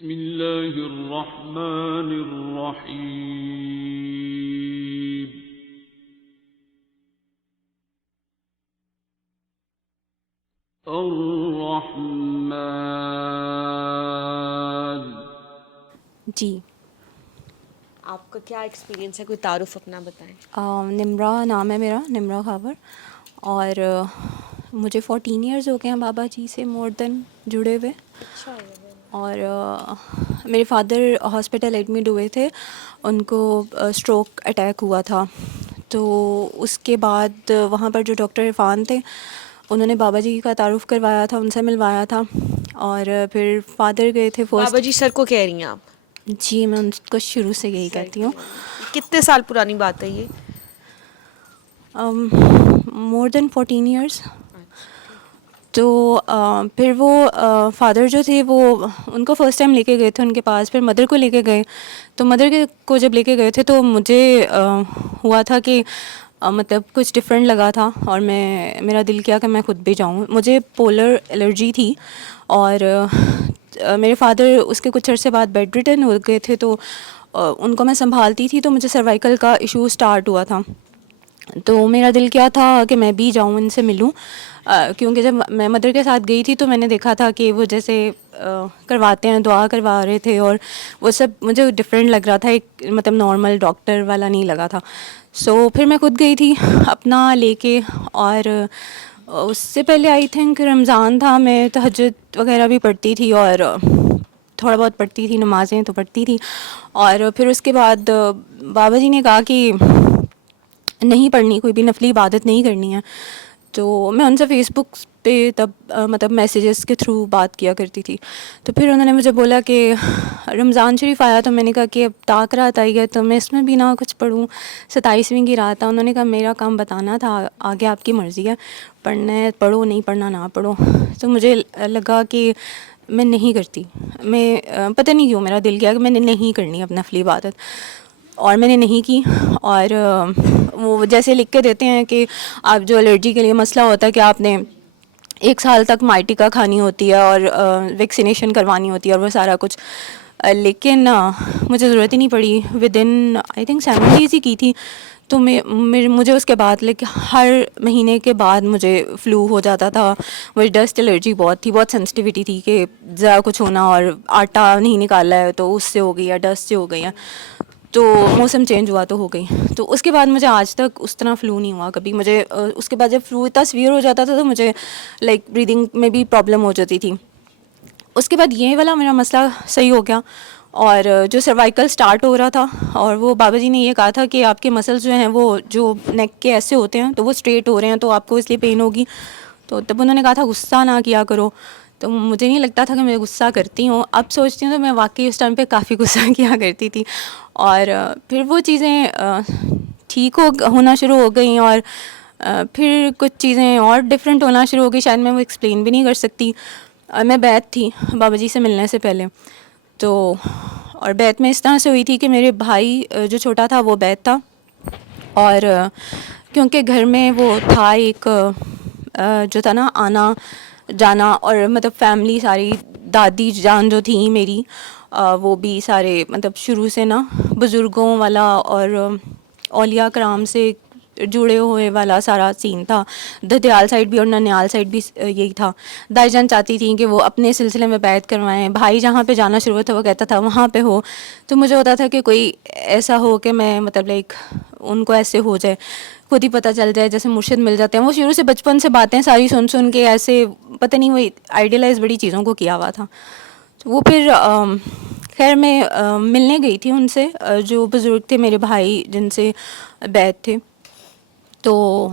بسم اللہ الرحمن الرحیم. الرحمن. جی آپ کا کیا ایکسپیرینس ہے؟ کوئی تعارف اپنا بتائیں. نمرا نام ہے میرا، نمرا خاور. اور مجھے 14 ایئرز ہو گئے ہیں بابا جی سے مور دین جڑے ہوئے. اچھا. اور میرے فادر ہاسپٹل ایڈمٹ ہوئے تھے، ان کو اسٹروک اٹیک ہوا تھا. تو اس کے بعد وہاں پر جو ڈاکٹر عرفان تھے انہوں نے بابا جی کا تعارف کروایا تھا، ان سے ملوایا تھا. اور پھر فادر گئے تھے بابا فرسٹ. جی سر کو کہہ رہی ہیں آپ؟ جی میں ان کو شروع سے یہی کہتی ہوں. کتنے سال پرانی بات ہے یہ؟ مور دین 14 ایئرس. تو پھر وہ فادر جو تھے وہ ان کو فرسٹ ٹائم لے کے گئے تھے ان کے پاس، پھر مدر کو لے کے گئے. تو مدر کو جب لے کے گئے تھے تو مجھے ہوا تھا کہ مطلب کچھ ڈفرینٹ لگا تھا، اور میرا دل کیا کہ میں خود بھی جاؤں. مجھے پولر الرجی تھی، اور میرے فادر اس کے کچھ عرصے بعد بیڈ ریڈن ہو گئے تھے. تو ان کو میں سنبھالتی تھی، تو مجھے سروائیکل کا ایشو اسٹارٹ ہوا تھا. تو میرا دل کیا تھا کہ میں بھی جاؤں، ان سے ملوں. کیونکہ جب میں مدر کے ساتھ گئی تھی تو میں نے دیکھا تھا کہ وہ جیسے کرواتے ہیں، دعا کروا رہے تھے، اور وہ سب مجھے ڈفرینٹ لگ رہا تھا، ایک مطلب نارمل ڈاکٹر والا نہیں لگا تھا. سو پھر میں خود گئی تھی اپنا لے کے. اور اس سے پہلے آئی تھنک رمضان تھا، میں تہجد وغیرہ بھی پڑھتی تھی، اور تھوڑا بہت پڑھتی تھی، نمازیں تو پڑھتی تھی. اور پھر اس کے بعد بابا جی نے کہا کہ نہیں پڑھنی، کوئی بھی نفلی عبادت نہیں کرنی ہے. تو میں ان سے فیس بک پہ تب مطلب میسیجز کے تھرو بات کیا کرتی تھی. تو پھر انہوں نے مجھے بولا کہ رمضان شریف آیا، تو میں نے کہا کہ اب طاق رات آئی ہے تو میں اس میں بھی نہ کچھ پڑھوں. 27ویں کی رات تھا. انہوں نے کہا میرا کام بتانا تھا، آگے آپ کی مرضی ہے، پڑھنا ہے پڑھو، نہیں پڑھنا نہ پڑھو. تو مجھے لگا کہ میں نہیں کرتی. میں پتہ نہیں کیوں میرا دل کیا کہ میں نے نہیں کرنی اب نفلی عبادت، اور میں نے نہیں کی. اور وہ جیسے لکھ کے دیتے ہیں کہ آپ جو الرجی کے لیے مسئلہ ہوتا ہے کہ آپ نے 1 سال تک مائٹکا کھانی ہوتی ہے اور ویکسینیشن کروانی ہوتی ہے اور وہ سارا کچھ. لیکن مجھے ضرورت ہی نہیں پڑی. ودن آئی تھنک 7 days ہی کی تھی. تو مجھے اس کے بعد ہر مہینے کے بعد مجھے فلو ہو جاتا تھا. مجھے ڈسٹ الرجی بہت تھی، بہت سینسٹیوٹی تھی کہ ذرا کچھ ہونا، اور آٹا نہیں نکالا ہے تو اس سے ہو گئی ہے، ڈسٹ سے ہو گئی ہے، تو موسم چینج ہوا تو ہو گئی. تو اس کے بعد مجھے آج تک اس طرح فلو نہیں ہوا کبھی. مجھے اس کے بعد جب فلو اتنا سیویئر ہو جاتا تھا تو مجھے بریدنگ میں بھی پرابلم ہو جاتی تھی. اس کے بعد یہ والا میرا مسئلہ صحیح ہو گیا. اور جو سروائیکل سٹارٹ ہو رہا تھا، اور وہ بابا جی نے یہ کہا تھا کہ آپ کے مسلز جو ہیں وہ جو نیک کے ایسے ہوتے ہیں تو وہ اسٹریٹ ہو رہے ہیں تو آپ کو اس لیے پین ہوگی. تو تب انہوں نے کہا تھا غصہ نہ کیا کرو. تو مجھے نہیں لگتا تھا کہ میں غصہ کرتی ہوں. اب سوچتی ہوں تو میں واقعی اس ٹائم پہ کافی غصہ کیا کرتی تھی. اور پھر وہ چیزیں ٹھیک ہونا شروع ہو گئیں، اور پھر کچھ چیزیں اور ڈفرینٹ ہونا شروع ہو گئی. شاید میں وہ ایکسپلین بھی نہیں کر سکتی. میں بیت تھی بابا جی سے ملنے سے پہلے. تو اور بیت میں اس طرح سے ہوئی تھی کہ میرے بھائی جو چھوٹا تھا وہ بیت تھا، اور کیونکہ گھر میں وہ تھا ایک جو تھا نا آنا جانا، اور مطلب فیملی ساری، دادی جان جو تھیں میری وہ بھی سارے مطلب شروع سے نا بزرگوں والا اور اولیاء کرام سے جڑے ہوئے والا سارا سین تھا. ددیال سائڈ بھی اور ننیال سائڈ بھی یہی تھا. دائی جان چاہتی تھیں کہ وہ اپنے سلسلے میں بیعت کروائیں. بھائی جہاں پہ جانا شروع تھا وہ کہتا تھا وہاں پہ ہو. تو مجھے ہوتا تھا کہ کوئی ایسا ہو کہ میں مطلب ان کو ایسے ہو جائے، خود ہی پتہ چل جائے، جیسے مرشد مل جاتے ہیں. وہ شروع سے بچپن سے باتیں ساری سن کے ایسے پتہ نہیں وہ آئیڈیلائز بڑی چیزوں کو کیا ہوا تھا. تو وہ پھر خیر میں ملنے گئی تھی ان سے، جو بزرگ تھے میرے بھائی جن سے بیعت تھے. تو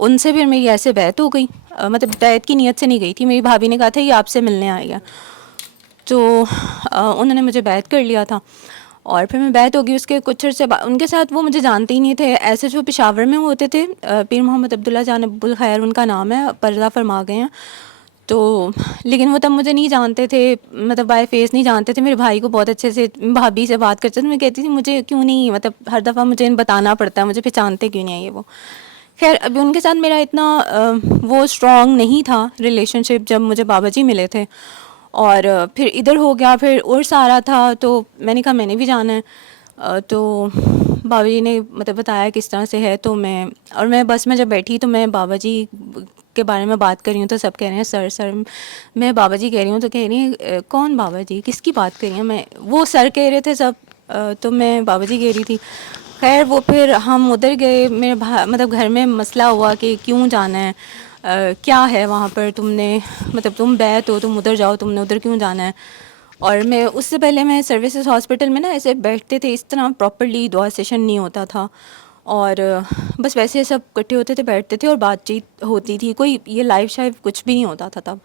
ان سے پھر میری ایسے بیعت ہو گئی. مطلب بیعت کی نیت سے نہیں گئی تھی. میری بھابھی نے کہا تھا یہ آپ سے ملنے آئی ہے، تو انہوں نے مجھے بیعت کر لیا تھا. اور پھر میں بیعت ہو گئی. اس کے کچھ عرصے بعد ان کے ساتھ وہ مجھے جانتے ہی نہیں تھے. ایسے جو پشاور میں ہوتے تھے، پیر محمد عبداللہ جان ابو الخیر ان کا نام ہے، پردہ فرما گئے ہیں. تو لیکن وہ تب مجھے نہیں جانتے تھے، مطلب بائی فیس نہیں جانتے تھے. میرے بھائی کو بہت اچھے سے بھابھی سے بات کرتے تھے. میں کہتی تھی مجھے کیوں نہیں، مطلب ہر دفعہ مجھے بتانا پڑتا ہے، مجھے پہچانتے کیوں نہیں ہے یہ وہ. خیر ابھی ان کے ساتھ میرا اتنا وہ اسٹرانگ نہیں تھا ریلیشن شپ جب مجھے بابا جی ملے تھے. اور پھر ادھر ہو گیا، پھر عرس آ رہا تھا تو میں نے کہا میں نے بھی جانا ہے. تو بابا جی نے مطلب بتایا کس طرح سے ہے. تو میں بس میں جب بیٹھی تو میں بابا جی کے بارے میں بات کر رہی ہوں تو سب کہہ رہے ہیں سر. میں بابا جی کہہ رہی ہوں تو کہہ رہی ہیں کون بابا جی، کس کی بات کر رہی ہیں؟ وہ سر کہہ رہے تھے سب، تو میں بابا جی کہہ رہی تھی. خیر وہ پھر ہم ادھر گئے، میرے مطلب گھر میں مسئلہ ہوا کہ کیوں جانا ہے، کیا ہے وہاں پر، تم نے مطلب تم بیت ہو، تم ادھر جاؤ، تم نے ادھر کیوں جانا ہے. اور میں اس سے پہلے میں سروسز ہاسپٹل میں نا ایسے بیٹھتے تھے، اس طرح پراپرلی دعا سیشن نہیں ہوتا تھا، اور بس ویسے سب اکٹھے ہوتے تھے، بیٹھتے تھے اور بات چیت ہوتی تھی، کوئی یہ لائف شائف کچھ بھی نہیں ہوتا تھا تب.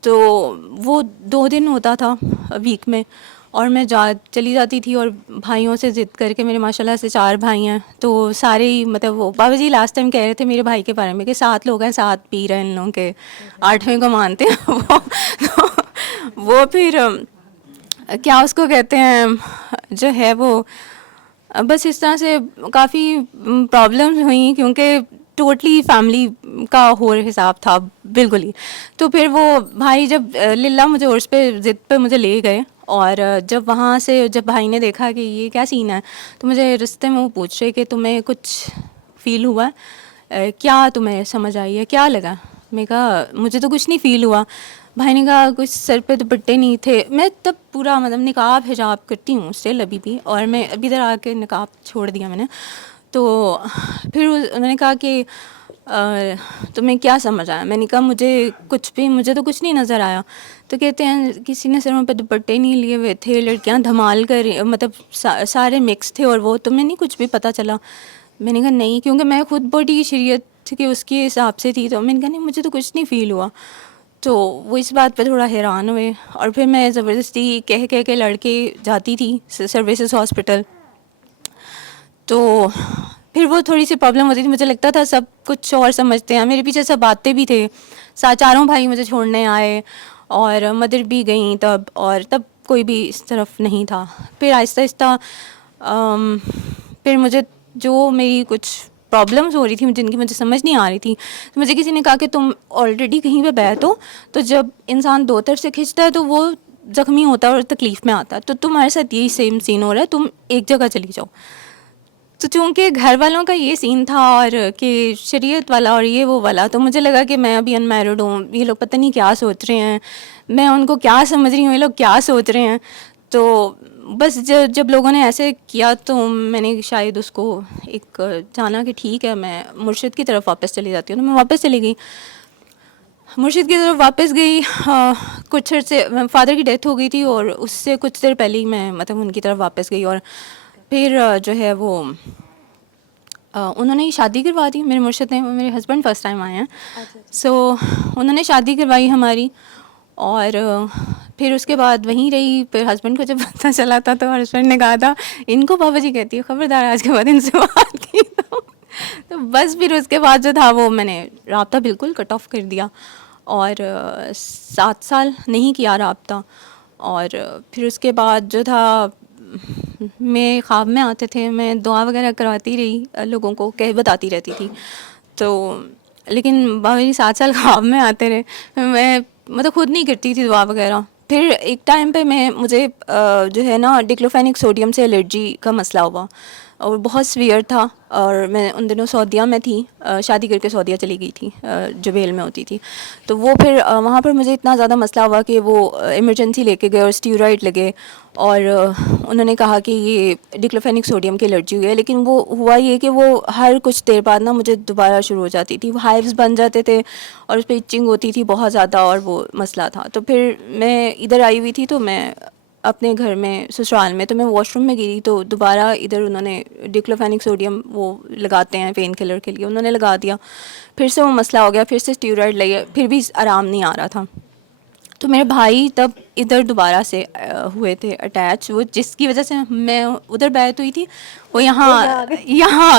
تو وہ 2 دن ہوتا تھا ویک میں، اور میں چلی جاتی تھی، اور بھائیوں سے ضد کر کے، میرے ماشاء اللہ سے 4 بھائی ہیں، تو سارے ہی مطلب وہ بابا جی لاسٹ ٹائم کہہ رہے تھے میرے بھائی کے بارے میں کہ 7 لوگ ہیں، 7 پی رہے ہیں ان لوگوں کے، 8ویں کو مانتے ہیں وہ پھر کیا اس کو کہتے ہیں جو ہے وہ بس اس طرح سے کافی پرابلمز ہوئیں، کیونکہ ٹوٹلی فیملی کا ہو حساب تھا بالکل ہی. تو پھر وہ بھائی جب للہ مجھے عرس پہ ضد پہ مجھے لے گئے، اور جب وہاں سے جب بھائی نے دیکھا کہ یہ کیا سین ہے، تو مجھے رستے میں وہ پوچھ رہے کہ تمہیں کچھ فیل ہوا ہے، کیا تمہیں سمجھ آئی ہے، کیا لگا؟ میں کہا مجھے تو کچھ نہیں فیل ہوا. بھائی نے کہا کچھ سر پہ دوپٹے نہیں تھے. میں تب پورا مطلب نقاب حجاب کرتی ہوں اسٹل ابھی بھی، اور میں ابھی ادھر آ کے نقاب چھوڑ دیا میں نے. تو پھر انہوں نے کہا کہ تمہیں کیا سمجھ آیا؟ میں نے کہا مجھے تو کچھ نہیں نظر آیا. تو کہتے ہیں کسی نے سروں پہ دوپٹے نہیں لیے ہوئے تھے، لڑکیاں دھمال کر مطلب سارے مکس تھے، اور وہ تمہیں نہیں کچھ بھی پتہ چلا؟ میں نے کہا نہیں، کیونکہ میں خود بڑی شریعت کے اس کے حساب سے تھی. تو میں نے کہا نہیں مجھے تو کچھ نہیں فیل ہوا. تو وہ اس بات پہ تھوڑا حیران ہوئے، اور پھر میں زبردستی کہہ کے لڑکے جاتی تھی سروسز ہاسپٹل. تو پھر وہ تھوڑی سی پرابلم ہوتی تھی، مجھے لگتا تھا سب کچھ اور سمجھتے ہیں، میرے پیچھے سب آتے بھی تھے، 4 بھائی مجھے چھوڑنے آئے، اور مدر بھی گئیں تب، اور تب کوئی بھی اس طرف نہیں تھا. پھر آہستہ آہستہ پھر مجھے جو میری کچھ پرابلمز ہو رہی تھیں جن کی مجھے سمجھ نہیں آ رہی تھی، تو مجھے کسی نے کہا کہ تم آلریڈی کہیں پہ بیٹھ ہو، تو جب انسان 2 طرف سے کھنچتا ہے تو وہ زخمی ہوتا ہے اور تکلیف میں آتا ہے، تو تمہارے ساتھ یہی سیم سین ہو رہا ہے، تم ایک جگہ چلی جاؤ. تو چونکہ گھر والوں کا یہ سین تھا اور کہ شریعت والا اور یہ وہ والا، تو مجھے لگا کہ میں ابھی انمیرڈ ہوں، یہ لوگ پتہ نہیں کیا سوچ رہے ہیں، میں ان کو کیا سمجھ رہی ہوں، یہ لوگ کیا سوچ رہے ہیں. تو بس جب لوگوں نے ایسے کیا تو میں نے شاید اس کو ایک جانا کہ ٹھیک ہے میں مرشد کی طرف واپس چلی جاتی ہوں. تو میں واپس چلی گئی، مرشد کی طرف واپس گئی. کچھ عرصے فادر کی ڈیتھ ہو گئی تھی، اور اس سے کچھ دیر پہلے ہی میں مطلب ان کی طرف واپس گئی. اور پھر جو ہے وہ انہوں نے شادی کروا دی میرے مرشد نے. میرے ہسبینڈ فرسٹ ٹائم آئے ہیں، سو انہوں نے شادی کروائی ہماری. اور پھر اس کے بعد وہیں رہی. پھر ہسبینڈ کو جب پتہ چلا تھا تو ہسبینڈ نے کہا تھا ان کو بابا جی کہتی ہے، خبردار آج کے بعد ان سے بات کی. تو بس پھر اس کے بعد جو تھا وہ میں نے رابطہ بالکل کٹ آف کر دیا، اور 7 سال نہیں کیا رابطہ. اور پھر اس کے بعد جو تھا میں خواب میں آتے تھے، میں دعا وغیرہ کرواتی رہی، لوگوں کو بتاتی رہتی تھی. تو لیکن بابا جی 7 سال خواب میں آتے رہے، میں مطلب خود نہیں کرتی تھی دعا وغیرہ. پھر ایک ٹائم پہ مجھے جو ہے نا ڈکلوفینک سوڈیم سے الرجی کا مسئلہ ہوا، اور بہت سویئر تھا. اور میں ان دنوں سعودیہ میں تھی، شادی کر کے سعودیہ چلی گئی تھی، جبیل میں ہوتی تھی. تو وہ پھر وہاں پر مجھے اتنا زیادہ مسئلہ ہوا کہ وہ ایمرجنسی لے کے گئے اور اسٹیرائڈ لگے، اور انہوں نے کہا کہ یہ ڈکلوفینک سوڈیم کی الرجی ہوئی ہے. لیکن وہ ہوا یہ کہ وہ ہر کچھ دیر بعد نا مجھے دوبارہ شروع ہو جاتی تھی، وہ ہائیوز بن جاتے تھے اور اس پہ ایچنگ ہوتی تھی بہت زیادہ، اور وہ مسئلہ تھا. تو پھر میں ادھر آئی ہوئی تھی، تو میں اپنے گھر میں سسرال میں، تو میں واش روم میں گری تو دوبارہ ادھر انہوں نے ڈکلوفینک سوڈیم وہ لگاتے ہیں پین کلر کے لیے، انہوں نے لگا دیا. پھر سے وہ مسئلہ ہو گیا، پھر سے اسٹیرائڈ لگے، پھر بھی آرام نہیں آ رہا تھا. تو میرے بھائی تب ادھر دوبارہ سے ہوئے تھے اٹیچ، وہ جس کی وجہ سے میں ادھر بیعت ہوئی تھی وہ یہاں آ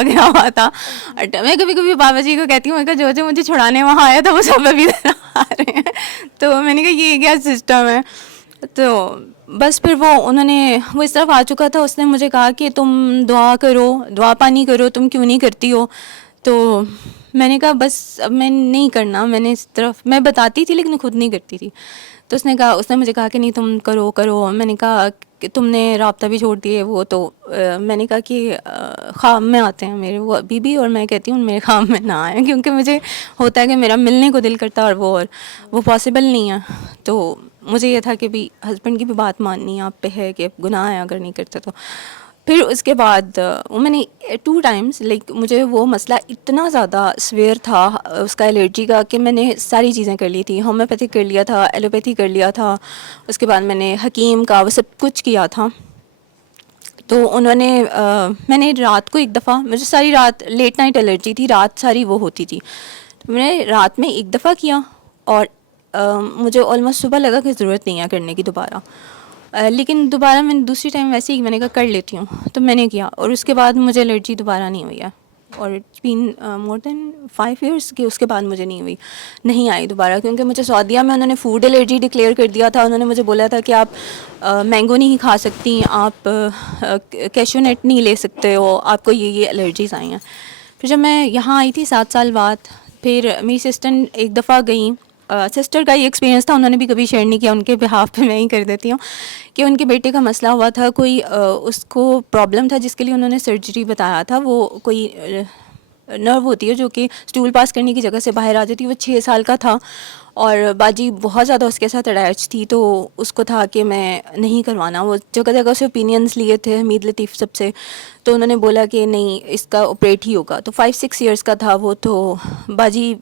گیا ہوا تھا. میں کبھی کبھی بابا جی کو کہتی ہوں، میں کہا جو مجھے چھڑانے وہاں آیا تھا وہ سب ابھی ادھر آ رہے ہیں. تو میں نے کہا یہ کیا سسٹم ہے. تو بس پھر انہوں نے وہ اس طرف آ چکا تھا، اس نے مجھے کہا کہ تم دعا کرو، دعا پانی کرو، تم کیوں نہیں کرتی ہو. تو میں نے کہا بس اب میں نہیں کرنا. میں نے اس طرف میں بتاتی تھی لیکن خود نہیں کرتی تھی. تو اس نے مجھے کہا کہ نہیں تم کرو. میں نے کہا کہ تم نے رابطہ بھی چھوڑ دیے وہ. تو میں نے کہا کہ خواب میں آتے ہیں میرے وہ ابھی بھی, اور میں کہتی ہوں میرے خواب میں نہ آئیں, کیونکہ مجھے ہوتا ہے کہ میرا ملنے کو دل کرتا ہے اور وہ پاسبل نہیں ہے. تو مجھے یہ تھا کہ بھی ہسبینڈ کی بھی بات ماننی آپ پہ ہے کہ گناہ ہے اگر نہیں کرتے تو. پھر اس کے بعد میں نے 2 times لائک مجھے وہ مسئلہ اتنا زیادہ سویئر تھا اس کا الرجی کا کہ میں نے ساری چیزیں کر لی تھی. ہومیوپیتھک کر لیا تھا, ایلوپیتھی کر لیا تھا, اس کے بعد میں نے حکیم کا وہ سب کچھ کیا تھا. تو انہوں نے میں نے رات کو ایک دفعہ, مجھے ساری رات لیٹ نائٹ الرجی تھی, رات ساری وہ ہوتی تھی. میں نے رات میں ایک دفعہ کیا اور مجھے آلموسٹ صبح لگا کہ ضرورت نہیں ہے کرنے کی دوبارہ. لیکن دوبارہ میں نے دوسری ٹائم ویسے ہی میں نے کہا کر لیتی ہوں, تو میں نے کیا اور اس کے بعد مجھے الرجی دوبارہ نہیں ہوئی ہے. اور it's been more then 5 years کہ اس کے بعد مجھے نہیں آئی دوبارہ, کیونکہ مجھے سعودیہ میں انہوں نے فوڈ الرجی ڈکلیئر کر دیا تھا. انہوں نے مجھے بولا تھا کہ آپ مینگو نہیں کھا سکتی, آپ کیشو نٹ نہیں لے سکتے ہو, آپ کو یہ الرجیز آئی ہیں. پھر جب میں یہاں آئی تھی 7 سال بعد, پھر میری سسٹر ایک دفعہ گئیں, سسٹر کا یہ ایکسپیرینس تھا, انہوں نے بھی کبھی شیئر نہیں کیا, ان کے بہاف پہ میں ہی کر دیتی ہوں, کہ ان کے بیٹے کا مسئلہ ہوا تھا, کوئی اس کو پرابلم تھا جس کے لیے انہوں نے سرجری بتایا تھا. وہ کوئی نرو ہوتی ہے جو کہ اسٹول پاس کرنے کی جگہ سے باہر آ جاتی ہے. وہ 6 سال کا تھا اور باجی بہت زیادہ اس کے ساتھ اٹیچ تھی, تو اس کو تھا کہ میں نہیں کروانا. وہ جگہ جگہ سے اوپینینس لیے تھے حمید لطیف سب سے, تو انہوں نے بولا کہ نہیں اس کا آپریٹ ہی ہوگا. تو 5-6 ایئرس کا تھا وہ. تو باجی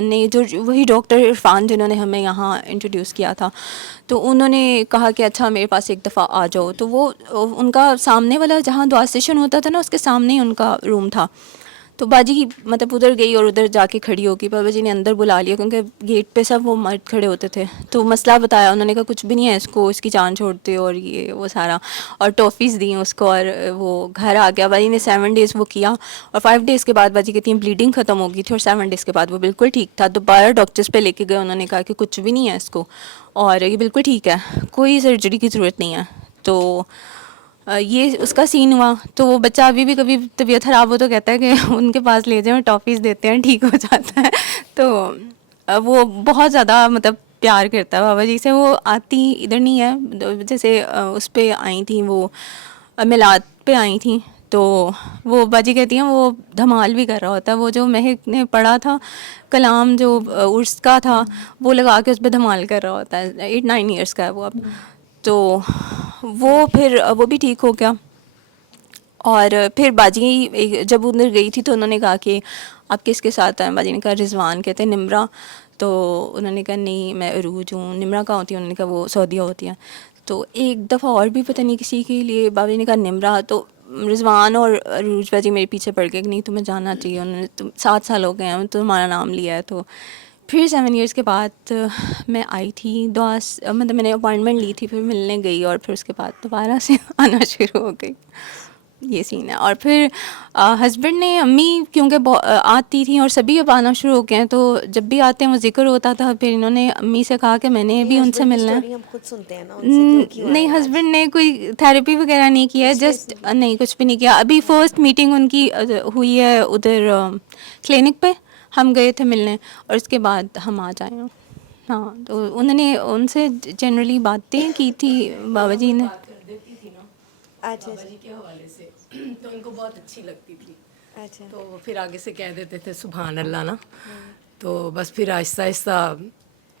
نے جو وہی ڈاکٹر عرفان جنہوں نے ہمیں یہاں انٹروڈیوس کیا تھا, تو انہوں نے کہا کہ اچھا میرے پاس ایک دفعہ آ جاؤ. تو وہ ان کا سامنے والا جہاں دعا سیشن ہوتا تھا نا, اس کے سامنے ہی ان کا روم تھا. تو باجی مطلب ادھر گئی اور ادھر جا کے کھڑی ہو گئی. بابا جی نے اندر بلا لیا کیونکہ گیٹ پہ سب وہ مرد کھڑے ہوتے تھے. تو مسئلہ بتایا, انہوں نے کہا کچھ بھی نہیں ہے اس کو, اس کی جان چھوڑتے اور یہ وہ سارا, اور ٹافیز دیں اس کو, اور وہ گھر آ گیا. باجی نے 7 days وہ کیا, اور 5 days کے بعد باجی کہتی ہیں بلیڈنگ ختم ہو گئی تھی, اور 7 days کے بعد وہ بالکل ٹھیک تھا. دوبارہ ڈاکٹرس پہ لے کے گئے, انہوں نے کہا کہ کچھ بھی نہیں ہے اس کو, اور یہ بالکل ٹھیک ہے, کوئی سرجری کی ضرورت نہیں ہے. تو یہ اس کا سین ہوا. تو وہ بچہ ابھی بھی کبھی طبیعت خراب ہو تو کہتا ہے کہ ان کے پاس لے جائیں اور ٹافیز دیتے ہیں, ٹھیک ہو جاتا ہے. تو وہ بہت زیادہ مطلب پیار کرتا ہے بابا جی سے. وہ آتی ادھر نہیں ہے, جیسے اس پہ آئی تھیں, وہ میلاد پہ آئی تھیں, تو وہ باجی کہتی ہیں وہ دھمال بھی کر رہا ہوتا ہے. وہ جو مہک نے پڑھا تھا کلام جو عرس کا تھا, وہ لگا کے اس پہ دھمال کر رہا ہوتا ہے. 8-9 ایئرس کا ہے وہ اب. تو وہ پھر وہ بھی ٹھیک ہو گیا. اور پھر باجی جب ادھر گئی تھی تو انہوں نے کہا کہ آپ کس کے ساتھ ہیں. باجی نے کہا رضوان, کہتے ہیں نمرا. تو انہوں نے کہا نہیں میں عروج ہوں. نمرا کہاں ہوتی ہے؟ انہوں نے کہا وہ سعودیہ ہوتی ہیں. تو ایک دفعہ اور بھی پتہ نہیں کسی کے لیے باجی نے کہا نمرا. تو رضوان اور عروج باجی میرے پیچھے پڑ گئے کہ نہیں تمہیں جاننا چاہیے, انہوں نے 7 سال ہو گئے ہیں تمہارا نام لیا ہے. تو پھر 7 ایئرس کے بعد میں آئی تھی دعا, مطلب میں نے اپوائنٹمنٹ لی تھی, پھر ملنے گئی, اور پھر اس کے بعد دوبارہ سے آنا شروع ہو گئی. یہ سین ہے. اور پھر ہسبینڈ نے, امی کیونکہ آتی تھیں اور سبھی اب آنا شروع ہو گئے ہیں, تو جب بھی آتے ہیں وہ ذکر ہوتا تھا. پھر انہوں نے امی سے کہا کہ میں نے بھی ان سے ملنا ہے. ہم خود سنتے ہیں نا ان سے, کیوں نہیں ہسبینڈ نے کوئی تھیراپی وغیرہ نہیں کیا ہے, جسٹ نہیں کچھ بھی نہیں کیا. ابھی فرسٹ میٹنگ ان کی ہوئی ہے ادھر کلینک پہ, ہم گئے تھے ملنے, اور اس کے بعد ہم آ جائیں. ہاں تو انہوں نے ان سے جنرلی باتیں کی تھی بابا جی نے. اچھا بابا جی کے حوالے سے, تو ان کو بہت اچھی لگتی تھی. اچھا تو وہ پھر آگے سے کہہ دیتے تھے سبحان اللہ نا. تو بس پھر آہستہ آہستہ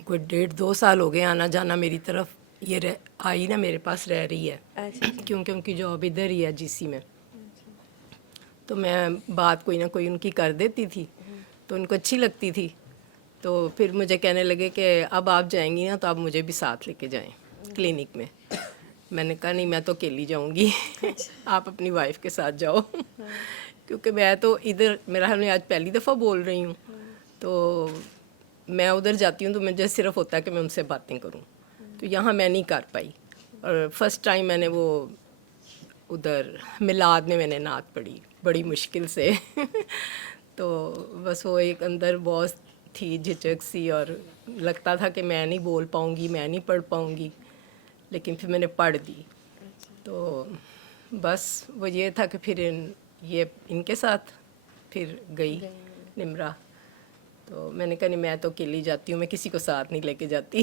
کوئی 1.5-2 سال ہو گئے آنا جانا میری طرف. یہ آئی نا میرے پاس رہ رہی ہے, کیونکہ ان کی جاب ادھر ہی ہے جی سی میں. تو میں بات کوئی نہ کوئی ان کی کر دیتی تھی, تو ان کو اچھی لگتی تھی. تو پھر مجھے کہنے لگے کہ اب آپ جائیں گی نا تو آپ مجھے بھی ساتھ لے کے جائیں کلینک میں. میں نے کہا نہیں میں تو اکیلی جاؤں گی, آپ اپنی وائف کے ساتھ جاؤ. کیونکہ میں تو ادھر, میرا میں آج پہلی دفعہ بول رہی ہوں, تو میں ادھر جاتی ہوں تو مجھے صرف ہوتا ہے کہ میں ان سے باتیں کروں. تو یہاں میں نہیں کر پائی. اور فرسٹ ٹائم میں نے وہ ادھر میلاد میں نے نعت پڑھی بڑی مشکل سے. تو بس وہ ایک اندر بہت تھی جھجک سی, اور لگتا تھا کہ میں نہیں بول پاؤں گی, میں نہیں پڑھ پاؤں گی. لیکن پھر میں نے پڑھ دی. تو بس وہ یہ تھا کہ پھر یہ ان کے ساتھ پھر گئی نمرا. تو میں نے کہا نہیں میں تو اکیلی جاتی ہوں, میں کسی کو ساتھ نہیں لے کے جاتی.